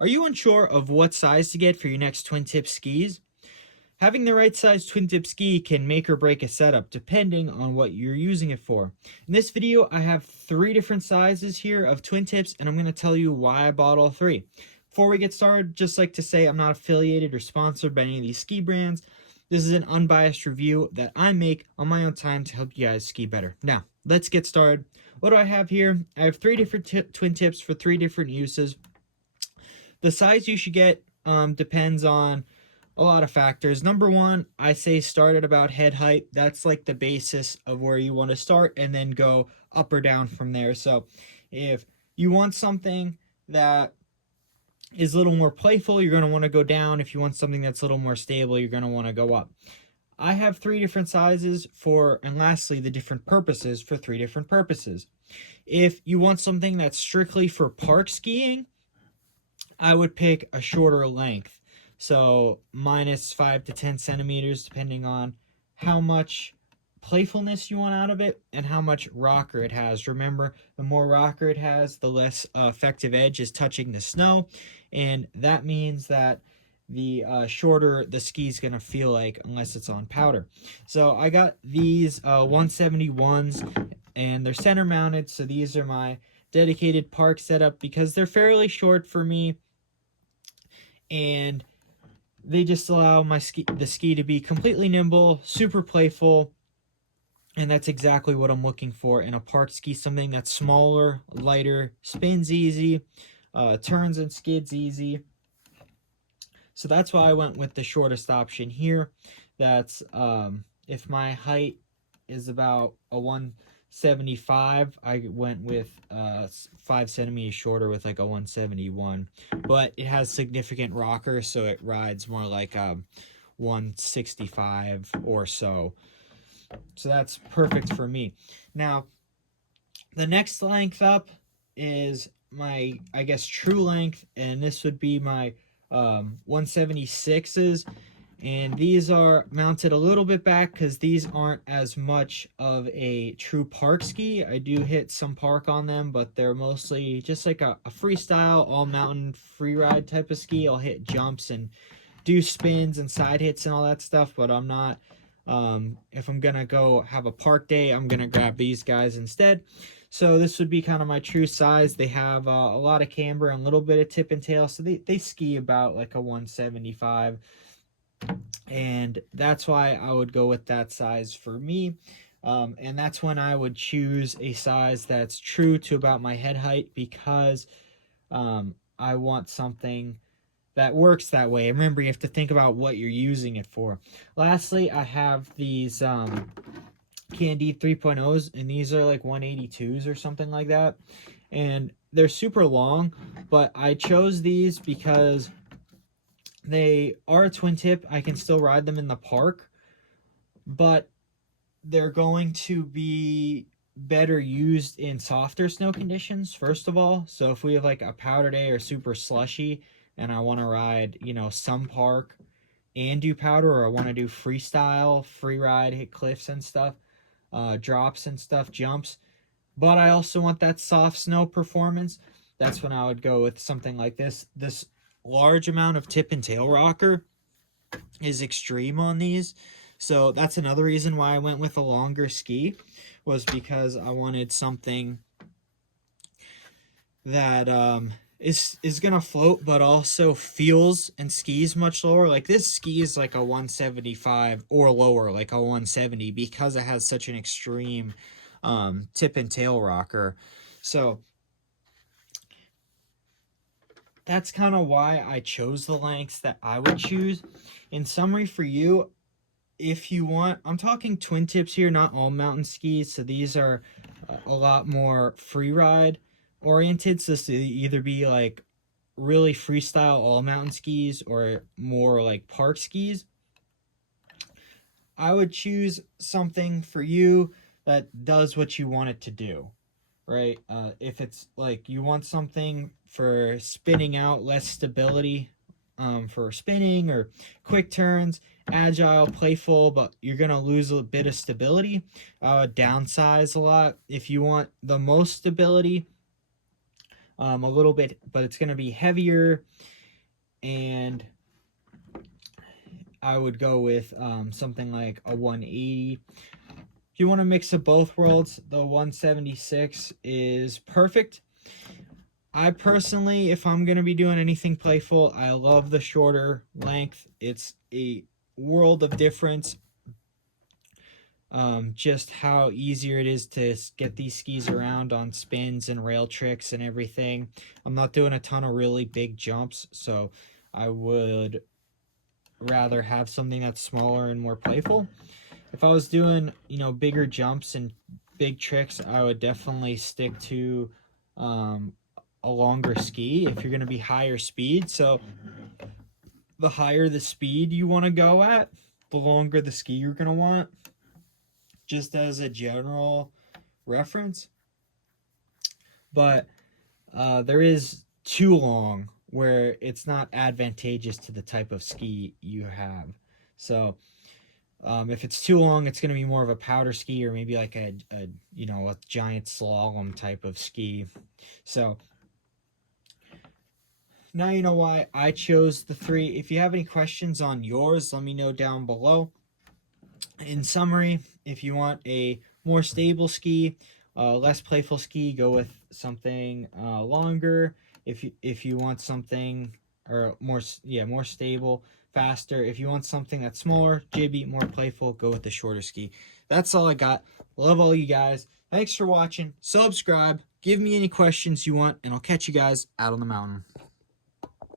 Are you unsure of what size to get for your next twin tip skis? Having the right size twin tip ski can make or break a setup depending on what you're using it for. In this video, I have 3 different sizes here of twin tips, and I'm going to tell you why I bought all 3. Before we get started, just like to say I'm not affiliated or sponsored by any of these ski brands. This is an unbiased review that I make on my own time to help you guys ski better. Now, let's get started. What do I have here? I have 3 different twin tips for 3 different uses. The size you should get depends on a lot of factors. Number one, I say start at about head height. That's like the basis of where you want to start, and then go up or down from there. So if you want something that is a little more playful, you're going to want to go down. If you want something that's a little more stable, you're going to want to go up. I have 3 different sizes for, and lastly, the different purposes for 3 different purposes. If you want something that's strictly for park skiing, I would pick a shorter length. So minus 5 to 10 centimeters, depending on how much playfulness you want out of it and how much rocker it has. Remember, the more rocker it has, the less effective edge is touching the snow. And that means that the shorter the ski is going to feel like, unless it's on powder. So I got these 171s, and they're center mounted. So these are my dedicated park setup because they're fairly short for me, and they just allow the ski to be completely nimble, super playful, and that's exactly what I'm looking for in a park ski. Something that's smaller, lighter, spins easy, turns and skids easy. So that's why I went with the shortest option here. That's if my height is about a 175, I went with 5 centimeters shorter with like a 171, but it has significant rocker, so it rides more like 165 or so. So that's perfect for me. Now, the next length up is my, I guess, true length, and this would be my 176s. And these are mounted a little bit back because these aren't as much of a true park ski. I do hit some park on them, but they're mostly just like a freestyle, all mountain free ride type of ski. I'll hit jumps and do spins and side hits and all that stuff, but I'm not, if I'm gonna go have a park day, I'm gonna grab these guys instead. So this would be kind of my true size. They have a lot of camber and a little bit of tip and tail, so they ski about like a 175. And that's why I would go with that size for me. And that's when I would choose a size that's true to about my head height, because I want something that works that way. Remember, you have to think about what you're using it for. Lastly, I have these Candide 3.0s, and these are like 182s or something like that. And they're super long, but I chose these because they are a twin tip. I can still ride them in the park, but they're going to be better used in softer snow conditions, first of all. So if we have like a powder day or super slushy and I want to ride, some park and do powder, or I want to do freestyle, free ride, hit cliffs and stuff, drops and stuff, jumps, but I also want that soft snow performance, that's when I would go with something like this. This large amount of tip and tail rocker is extreme on these, so that's another reason why I went with a longer ski, was because I wanted something that is gonna float but also feels and skis much lower. Like this ski is like a 175 or lower, like a 170, because it has such an extreme tip and tail rocker. So that's kind of why I chose the lengths that I would choose. In summary for you, if you want, I'm talking twin tips here, not all mountain skis. So these are a lot more free ride oriented. So this will either be like really freestyle all mountain skis or more like park skis. I would choose something for you that does what you want it to do. Right? If it's like you want something for spinning out, less stability, for spinning or quick turns, agile, playful, but you're going to lose a bit of stability, downsize a lot. If you want the most stability, a little bit, but it's going to be heavier, and I would go with something like a 180. If you want to mix of both worlds, the 176 is perfect. I personally, if I'm going to be doing anything playful, I love the shorter length. It's a world of difference. Just how easier it is to get these skis around on spins and rail tricks and everything. I'm not doing a ton of really big jumps, so I would rather have something that's smaller and more playful. If I was doing, bigger jumps and big tricks, I would definitely stick to a longer ski if you're going to be higher speed. So the higher the speed you want to go at, the longer the ski you're going to want, just as a general reference. But there is too long where it's not advantageous to the type of ski you have. So if it's too long, it's going to be more of a powder ski, or maybe like a giant slalom type of ski. So now you know why I chose the 3. If you have any questions on yours, let me know down below. In summary, if you want a more stable ski, less playful ski, go with something longer. If you want something or more stable, faster. If you want something that's smaller, jibby, more playful, go with the shorter ski. That's all I got. Love all you guys. Thanks for watching. Subscribe. Give me any questions you want, and I'll catch you guys out on the mountain.